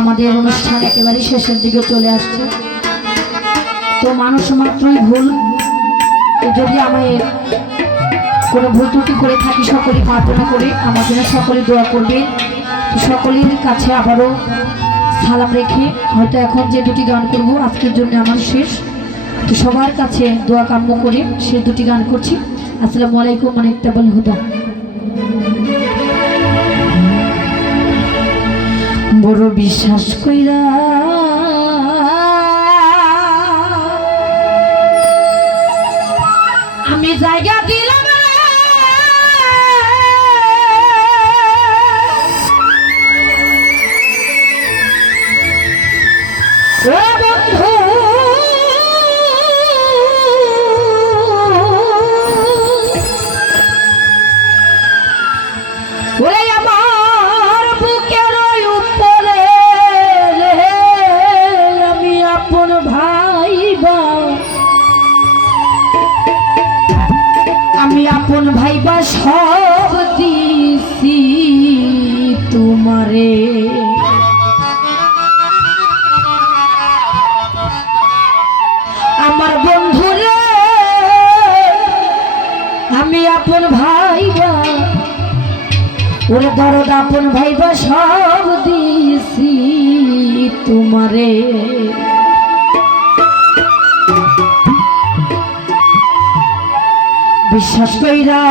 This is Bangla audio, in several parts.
আমাদের অনুষ্ঠান একেবারে শেষের দিকে চলে আসছে। তো মানুষ মাত্রই ভুল, যদি আমি কোনো ভুল ত্রুটি করে থাকি সকলে প্রার্থনা করে আমার জন্য সকলে দোয়া করবে। সকলের কাছে আবারও সালাম রেখে হয়তো এখন যে দুটি গান করব আজকের জন্য আমার শেষ, তো সবার কাছে দোয়া কাম্য করে সে দুটি গান করছি। আসসালামু আলাইকুম মানিকতাবুল হুদা। বড় বিশ্বাস কইরা আমি জায়গা দিলাম বন্ধু, ওরে আমার বুকের উপরে আমি আপন ভাইবা, আমি আপন ভাইবা সব দিছি তোমারে। আমার বন্ধুরে আমি আপন ভাইবা, ওরে দরদ আপন ভাইবা সব দিছি তোমারে। বিশ্বাস কইরা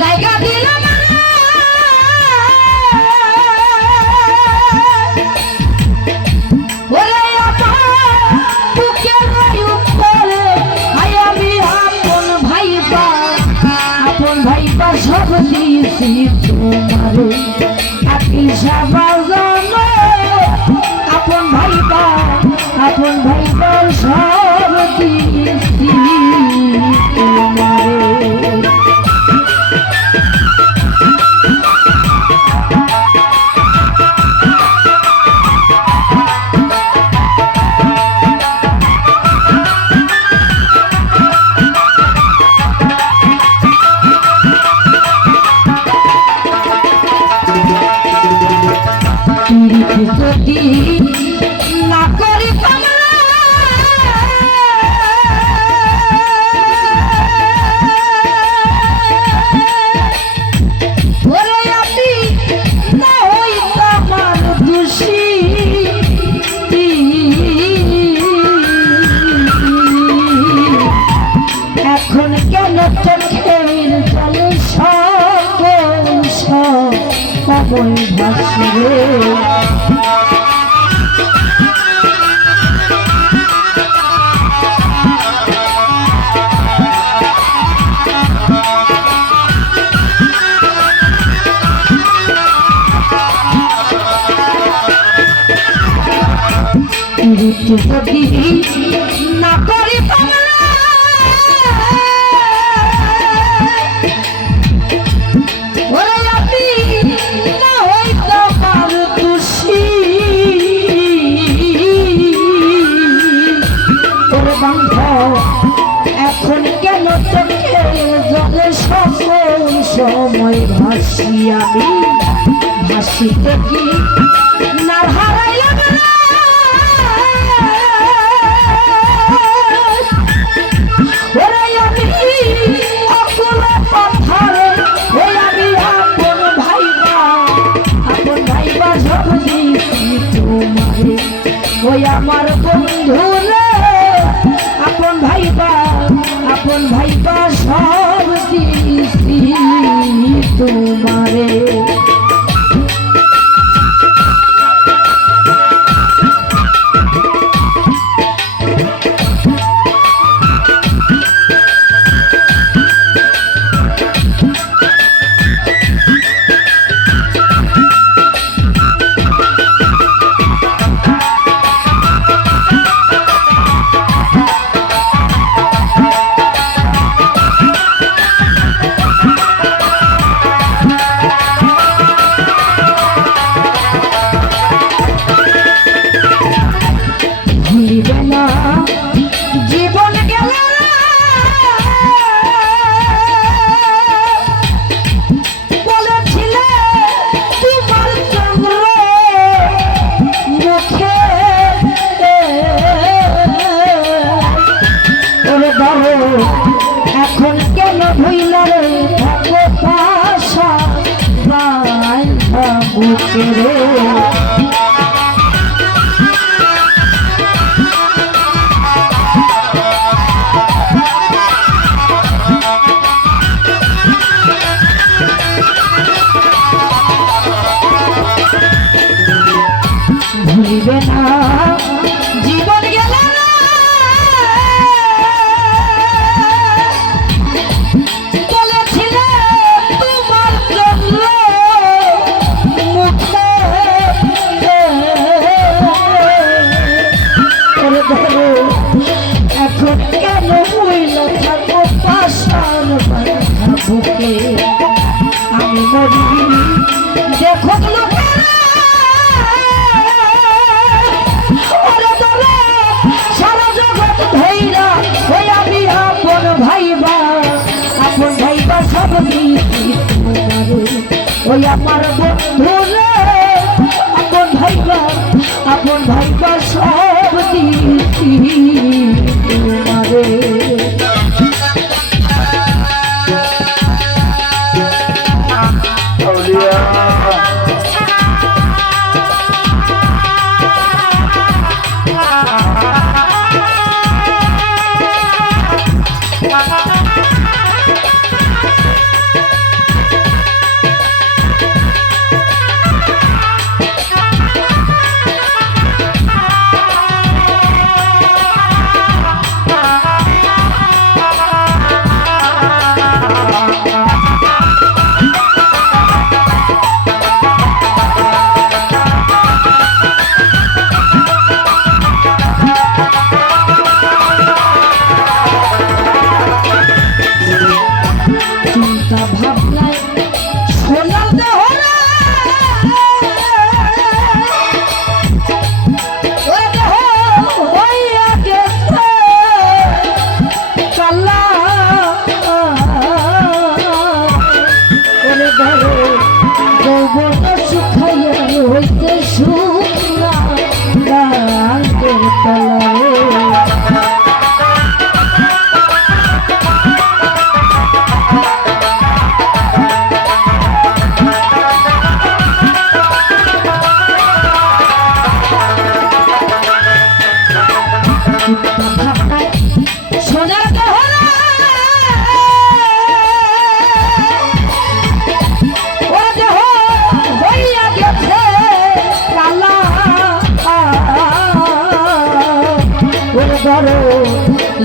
জায়গা দিলাম সব দিয়েছি তোমারে। আপনি সাবাজানো আপন ভাইবা, আপন ভাইবা সব দিয়েছি তোমারে। যদি না করি ওরে আমি না হই আমার দোষী, এখন কেন চোখের জলে সকল সবই ভাসবে। যদি না করি ওরে আমি না হই তোমার দোষী, ওরে বান্ধব এখন কেন চোখের জলে সকল সময় ভাসি আমি, ভাসিতে কি না হারাইলাম ওই আমার বন্ধু রে আপন ভাইবা, আপন ভাইবা সব দিছি তোমারে। বুকে রে ভুলিবে না জীবন গেল বলেছিলে তোমার জন্য মুখে এখন কেন হইল থাকো পাশার বুকে আমি মরি দেখো সব ওই আমার বন্ধু রে আপন ভাইবা সব দিছি তোমারে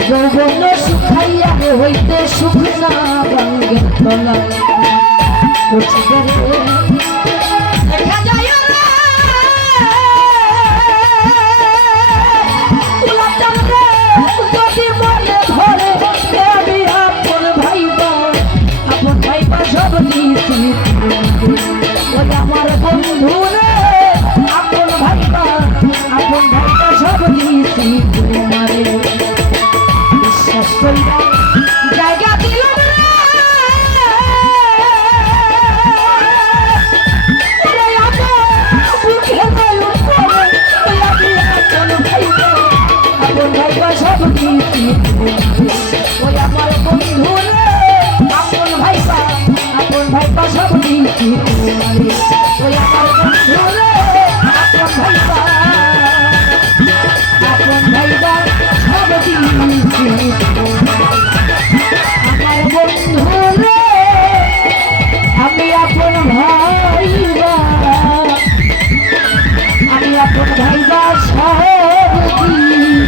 যৌবন শুকাইয়া হইতে সুখ না ভাঙ্গে তলা দেখা যায় যদি মনে ধরে আমি আপন ভাইবা সব দিয়েছি ওই আমার বন্ধু রে আপন ভাইবা সব দিয়েছি তোমারে জায়গা দিল সব ওই আমার বন্ধু আপন ভাইবা সব দিয়েছি ওই আমার বন্ধু আপন ভাইবা সব দিয়েছি আমার বন্ধু রে আমি আপন ভাইবা সব দিয়েছি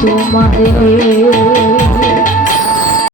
তোমারে।